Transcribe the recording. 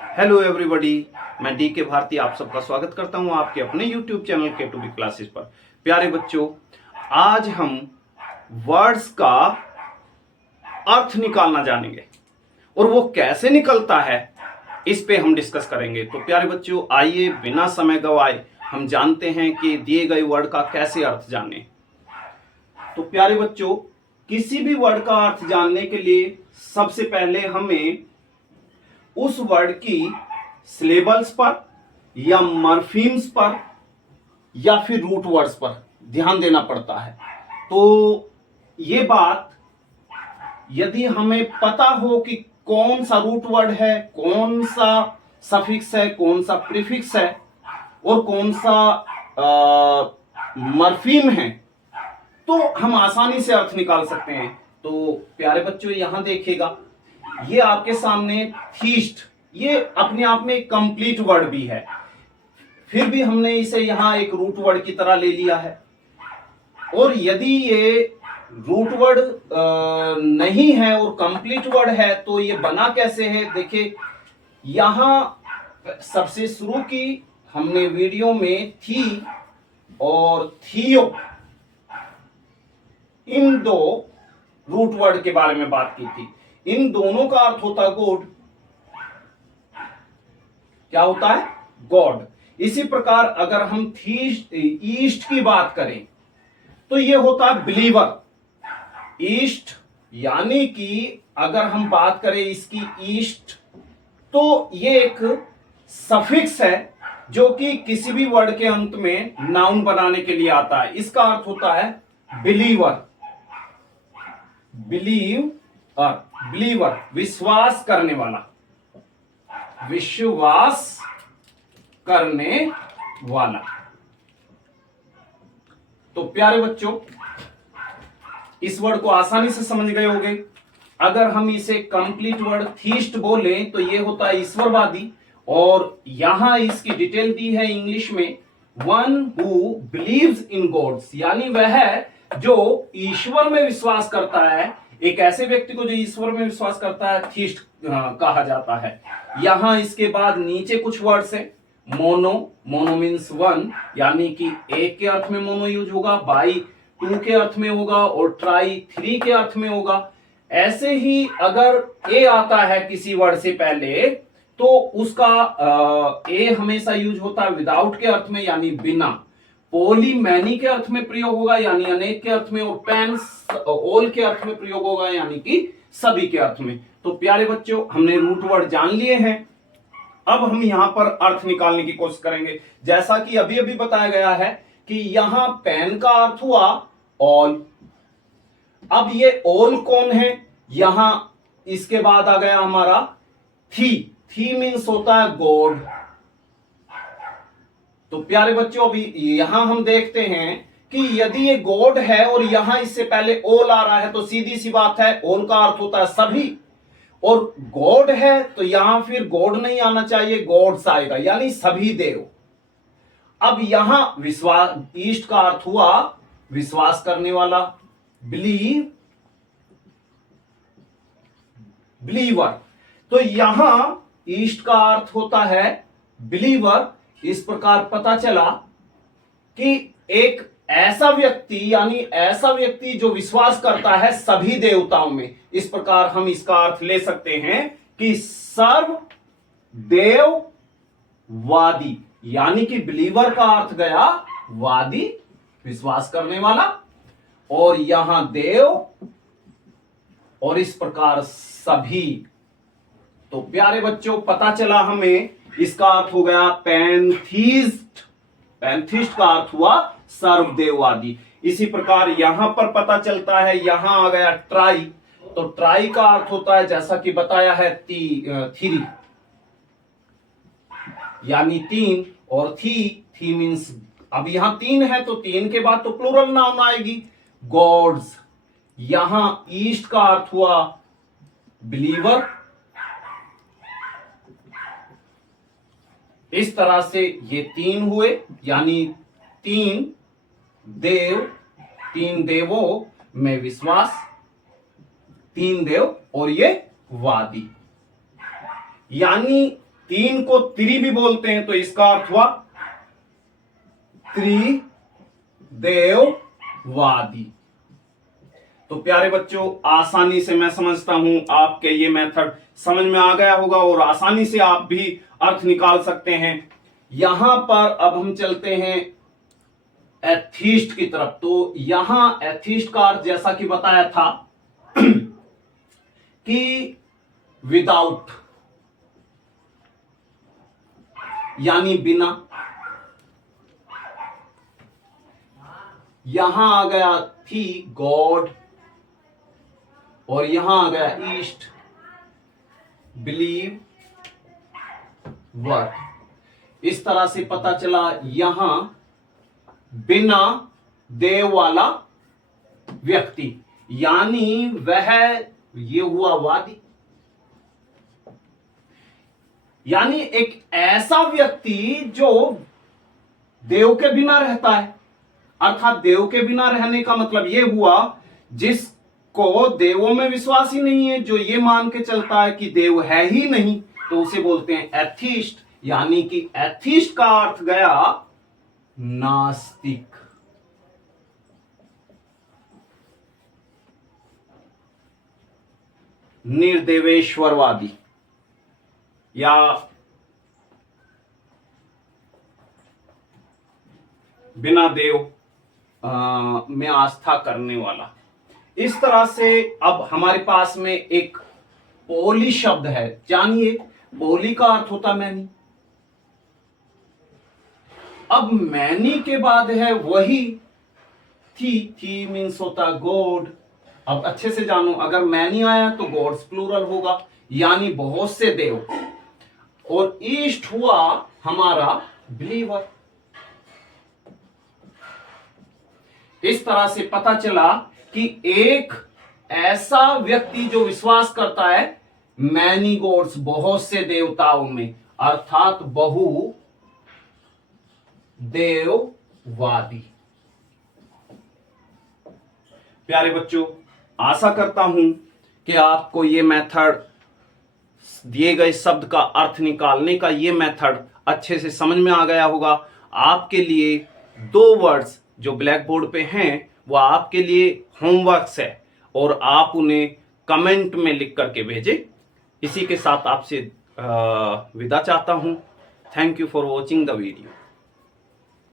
Hello everybody, मैं D के भारती आप सबका स्वागत करता हूं आपके अपने यूट्यूब चैनल के टू बी क्लासेस पर। प्यारे बच्चों, आज हम वर्ड्स का अर्थ निकालना जानेंगे और वो कैसे निकलता है इस पे हम डिस्कस करेंगे। तो प्यारे बच्चों, आइए बिना समय गवाए हम जानते हैं कि दिए गए वर्ड का कैसे अर्थ जाने। तो प्यारे बच्चों, किसी भी वर्ड का अर्थ जानने के लिए सबसे पहले हमें उस वर्ड की सिलेबल्स पर या मॉर्फीम्स पर या फिर रूट वर्ड्स पर ध्यान देना पड़ता है। तो ये बात यदि हमें पता हो कि कौन सा रूट वर्ड है, कौन सा सफिक्स है, कौन सा प्रीफिक्स है और कौन सा मॉर्फीम है, तो हम आसानी से अर्थ निकाल सकते हैं। तो प्यारे बच्चों, यहां देखिएगा, ये आपके सामने थीस्ट, ये अपने आप में एक कंप्लीट वर्ड भी है, फिर भी हमने इसे यहां एक रूट वर्ड की तरह ले लिया है। और यदि ये रूट वर्ड नहीं है और कंप्लीट वर्ड है तो ये बना कैसे है। देखिए, यहां सबसे शुरू की हमने वीडियो में थी और थियो, इन दो रूट वर्ड के बारे में बात की थी। इन दोनों का अर्थ होता है गॉड। क्या होता है? गॉड। इसी प्रकार अगर हम ईस्ट की बात करें तो ये होता है बिलीवर। ईस्ट यानी कि अगर हम बात करें इसकी ईस्ट, तो ये एक सफिक्स है जो कि किसी भी वर्ड के अंत में नाउन बनाने के लिए आता है। इसका अर्थ होता है बिलीवर। बिलीवर विश्वास करने वाला, विश्वास करने वाला। तो प्यारे बच्चों, इस वर्ड को आसानी से समझ गए होंगे। अगर हम इसे कंप्लीट वर्ड थीस्ट बोले तो ये होता है ईश्वरवादी, और यहां इसकी डिटेल दी है इंग्लिश में, one who believes in gods, यानी वह जो ईश्वर में विश्वास करता है। एक ऐसे व्यक्ति को जो ईश्वर में विश्वास करता है थीस्ट कहा जाता है। यहां इसके बाद नीचे कुछ वर्ड्स है। मोनो मीन्स वन, यानी कि एक के अर्थ में मोनो यूज होगा, बाई टू के अर्थ में होगा और ट्राई थ्री के अर्थ में होगा। ऐसे ही अगर ए आता है किसी वर्ड से पहले तो उसका ए हमेशा यूज होता है विदाउट के अर्थ में, यानी बिना। पोली मैनी के अर्थ में प्रयोग होगा, यानी अनेक के अर्थ में, और पैंस ऑल के अर्थ में प्रयोग होगा, यानी कि सभी के अर्थ में। तो प्यारे बच्चों, हमने रूट वर्ड जान लिए हैं। अब हम यहां पर अर्थ निकालने की कोशिश करेंगे। जैसा कि अभी अभी बताया गया है कि यहां पेन का अर्थ हुआ ऑल। अब ये ऑल कौन है? यहां इसके बाद आ गया हमारा थी मीन्स होता है गॉड। तो प्यारे बच्चों, अभी यहां हम देखते हैं कि यदि ये गॉड है और यहां इससे पहले ऑल आ रहा है तो सीधी सी बात है ऑल का अर्थ होता है सभी, और गॉड है तो यहां फिर गॉड नहीं आना चाहिए, गॉड्स आएगा, यानी सभी देव। अब यहां विश्वास, ईस्ट का अर्थ हुआ विश्वास करने वाला, बिलीवर। तो यहां ईस्ट का अर्थ होता है बिलीवर। इस प्रकार पता चला कि एक ऐसा व्यक्ति, यानी ऐसा व्यक्ति जो विश्वास करता है सभी देवताओं में। इस प्रकार हम इसका अर्थ ले सकते हैं कि सर्व देववादी, यानी कि बिलीवर का अर्थ गया वादी, विश्वास करने वाला, और यहां देव, और इस प्रकार सभी। तो प्यारे बच्चों, पता चला हमें इसका अर्थ हो गया पैंथीस्ट। पैंथिस्ट का अर्थ हुआ सर्वदेववादी। इसी प्रकार यहां पर पता चलता है, यहां आ गया ट्राई। तो ट्राई का अर्थ होता है, जैसा कि बताया है, थ्री, यानी तीन, और थी मीन्स, अब यहां तीन है तो तीन के बाद तो प्लूरल नाउन आएगी, गॉड्स। यहां ईस्ट का अर्थ हुआ बिलीवर। इस तरह से ये तीन हुए, यानी तीन देव, तीन देवों में विश्वास, तीन देव और ये वादी। यानी 3 को त्रि भी बोलते हैं, तो इसका अर्थ हुआ त्रिदेववादी। तो प्यारे बच्चों, आसानी से मैं समझता हूं आपके ये मेथड समझ में आ गया होगा और आसानी से आप भी अर्थ निकाल सकते हैं। यहां पर अब हम चलते हैं एथीस्ट की तरफ। तो यहां एथीस्ट का अर्थ जैसा कि बताया था कि विदाउट, यानी बिना। यहां आ गया थी गॉड और यहां आ गया ईस्ट, बिलीव, वर्क। इस तरह से पता चला यहां बिना देव वाला व्यक्ति, यानी वह ये हुआ वादी, यानी एक ऐसा व्यक्ति जो देव के बिना रहता है। अर्थात देव के बिना रहने का मतलब यह हुआ जिसको देवों में विश्वास ही नहीं है, जो ये मान के चलता है कि देव है ही नहीं, तो उसे बोलते हैं एथीस्ट। यानी कि एथीस्ट का अर्थ गया नास्तिक। निर्देवेश्वरवादी या बिना देव में आस्था करने वाला। इस तरह से अब हमारे पास में एक पोली शब्द है। जानिए, पोली का अर्थ होता मैनी। अब मैनी के बाद है वही थी मीन्स होता गॉड। अब अच्छे से जानो, अगर मैनी आया तो गॉड्स प्लूरल होगा, यानी बहुत से देव। और ईस्ट हुआ हमारा बिलीवर। इस तरह से पता चला कि एक ऐसा व्यक्ति जो विश्वास करता है मैनी गॉड्स, बहुत से देवताओं में, अर्थात बहु देववादी। प्यारे बच्चों, आशा करता हूं कि आपको ये मेथड, दिए गए शब्द का अर्थ निकालने का ये मेथड अच्छे से समझ में आ गया होगा। आपके लिए 2 वर्ड्स जो ब्लैक बोर्ड पे हैं वो आपके लिए होमवर्क है और आप उन्हें कमेंट में लिख करके भेजें। इसी के साथ आपसे विदा चाहता हूं। Thank you for watching the video.